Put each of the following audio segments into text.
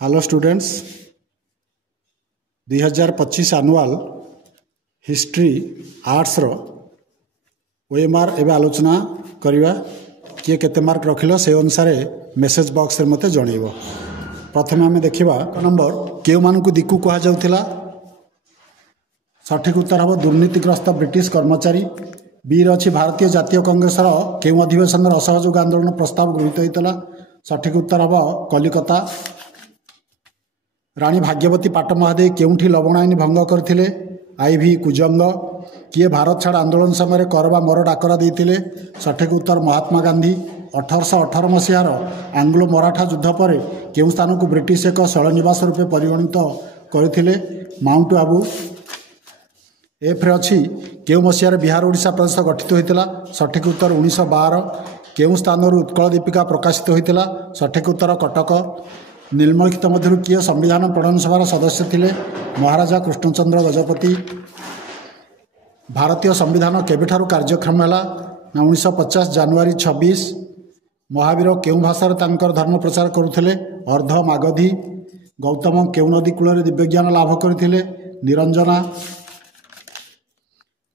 Hello students 2025 annual history arts रो OMR एवं आलोचना करवा किए केते मार्क रखिल से अनुसार मेसेज बॉक्स रे मते जणैबो। प्रथम आम देखा नंबर केउ मानकु दिकु कहा जाउथिला। सठिक उत्तर हम दुर्नीतिग्रस्त ब्रिटिश कर्मचारी। बी अच्छी भारतीय जातीय कांग्रेसर केउ अधिवेशन असहयोग आंदोलन प्रस्ताव गृहीत होता। सठिक उत्तर हम कलिकता। रानी भाग्यवती पाट महादेव केउठी लवण आईन भंग करथिले? आईवी कुजंग। किए भारत छाड़ आंदोलन समय करवा मर डाकरा देते? सठिक उत्तर महात्मा गांधी। 1818 मसीहार आंग्लो मराठा युद्ध पर केउं स्थान को ब्रिटिश एक शैलनिवास रूपे परिगणित करथिले? माउंट आबू। एफ रे अच्छी केउं मसीहार बिहार ओडिशा प्रदेश गठित होता? सठिक उत्तर 1912। केउं स्थान उत्कल दीपिका प्रकाशित होता? सठिक उत्तर कटक। निम्नलिखित मध्य किए संविधान प्रणयन सभार सदस्य थिले? महाराजा कृष्णचंद्र गजपति। भारतीय संविधान केबेठारु कार्यक्षम है? 1950 जनवरी 26। महावीर केउं भाषार तांकर धर्म प्रचार करुथिले? अर्ध मागधी। गौतम केउं नदी कूल दिव्यज्ञान लाभ करथिले? निरंजना।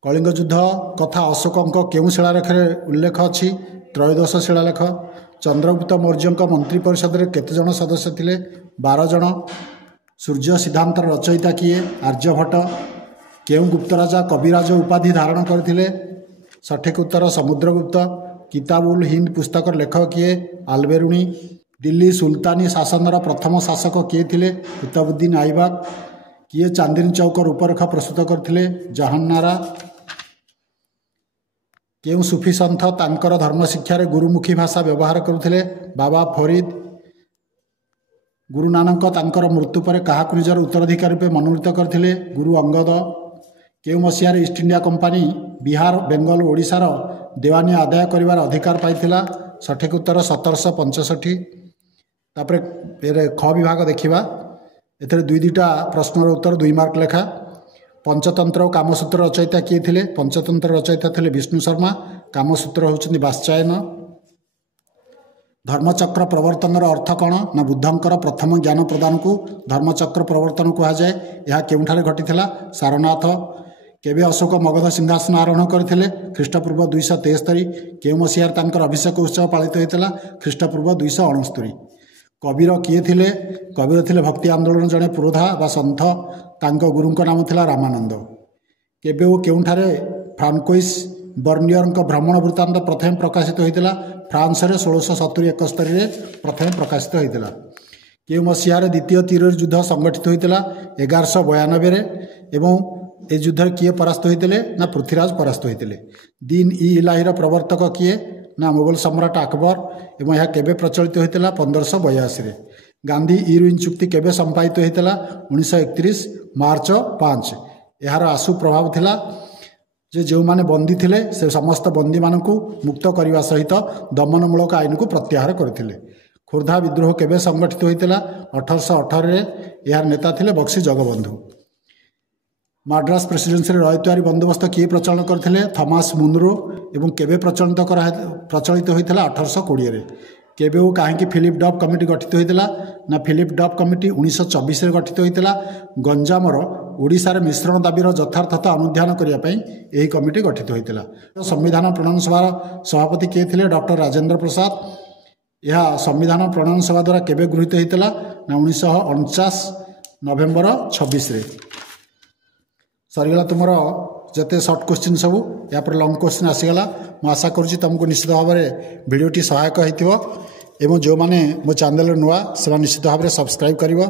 कलिंग युद्ध कथा अशोक केउं शिलालेख उल्लेख अच्छी? त्रयोदश शिलालेख। चंद्रगुप्त मौर्य मंत्री परिषद में केते जन सदस्य थिले? 12 जन। सूर्य सिद्धांत रचयिता किए? आर्यभट्ट। केउं गुप्त राजा कविराज उपाधि धारण करथिले? सठिक उत्तर समुद्रगुप्त। किताब उल हिंद पुस्तक लेखक किए? आलबेरुणी। दिल्ली सुल्तानी शासन प्रथम शासक किए थिले? कुतुबुद्दीन ऐबक। किए चांदनी चौक रूपरेखा प्रस्तुत करथिले? जहानारा। केउं सूफी सन्थ तांकर धर्म शिक्षा रे गुरुमुखी भाषा व्यवहार करुथिले? बाबा फरीद। गुरु नानक तांकर मृत्यु पर काहाकु निजर उत्तराधिकारी रूपे मनोनीत करथिले? गुरु अंगद। केउं मसीहार East India company Bihar Bengal ओडिशार देवानी आदाय करिवार अधिकार पाइथिला? सठिक उत्तर 1765। तापरे ख विभाग देखिबा। एथरे दुईटा प्रश्नर उत्तर 2 मार्क लेखा। पंचतंत्र और कामसूत्र रचयिता किए थिले? पंचतंत्र रचयिता थिले विष्णु शर्मा। कामसूत्र होउछन्ति वात्स्यायन। धर्मचक्र प्रवर्तन अर्थ कौन ना? बुद्धंकर प्रथम ज्ञान प्रदान को धर्मचक्र प्रवर्तन कहा जाए। यह केउठारे घटिथिला? सारनाथ। केबे अशोक मगध सिंहासन आरोहण करथिले? ख्रीष्टपूर्व 273। केउं मसीहार तांकर अभिषेक उत्सव पालित होता? ख्रीष्टपूर्व 269। कबीर किए थिले? कबीर थिले भक्ति आंदोलन जड़े पुरोधा बा सन्थ। तांको गुरुंको नाम थिला रामानंद। केबे ओ केउठारे फ्रांकोइस बर्नियर भ्रमण वृत्तांत प्रथम प्रकाशित होता? फ्रांस रे 1670-71 रे प्रथम प्रकाशित होता। केउं मसीहार द्वितीय तीर युद्ध संगठित होता? 1192 रे। एवं ए युद्ध किए परास्त होते? ना पृथ्वीराज परास्त होते। दीन इ इलाहीर प्रवर्तक किए? ना मुगल सम्राट अकबर। एवं यह केबे प्रचलित होता? 1582 रे। गांधी इरविन चुक्ति केबे संपादित होता? 1931 मार्च 5। यार आशु प्रभाव थिला जे जो माने बंदी थिले से समस्त बंदी मानकु मुक्त करने सहित दमनमूलक आईन को प्रत्याहार करथिले। खोर्धा विद्रोह केबे संगठित होता? 1818 रे। यार नेता थिले बक्सी जगबंधु। मद्रास प्रेसिडेंसी रयतवारी बंदोबस्त किए प्रचलन करथिले? Thomas Munro. एवं केबे प्रचलित होता? 1820 रे। केबे वो कहीं फिलिप डफ कमिटी गठित होता? ना फिलिप डफ कमिटी 1924 रे गठित होता। गंजामर ओडिशार मिश्रण दाबीर यथार्थता अनुध्यान करने यही कमिटी गठित होता। संविधान प्रणयन सभार सभापति किए थे? डॉक्टर राजेंद्र प्रसाद। यह संविधान प्रणयन सभा द्वारा केबे गृहीत होता? ना 1949 नवेम्बर 26 रे। सरीगला तुमर जते शॉर्ट क्वेश्चन सबू। या पर लॉन्ग क्वेश्चन आसीगला। मु आशा करुच्ची तुमको निश्चित भाव में वीडियोटी सहायक होइथिबो। एवं जो माने मो चैनल नुआ से निश्चित भाव में सब्सक्राइब करिवो।